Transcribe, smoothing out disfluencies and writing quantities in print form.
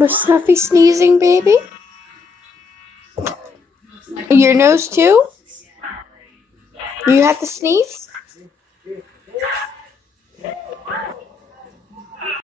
Was Snuffy sneezing, baby? Your nose too? You have to sneeze?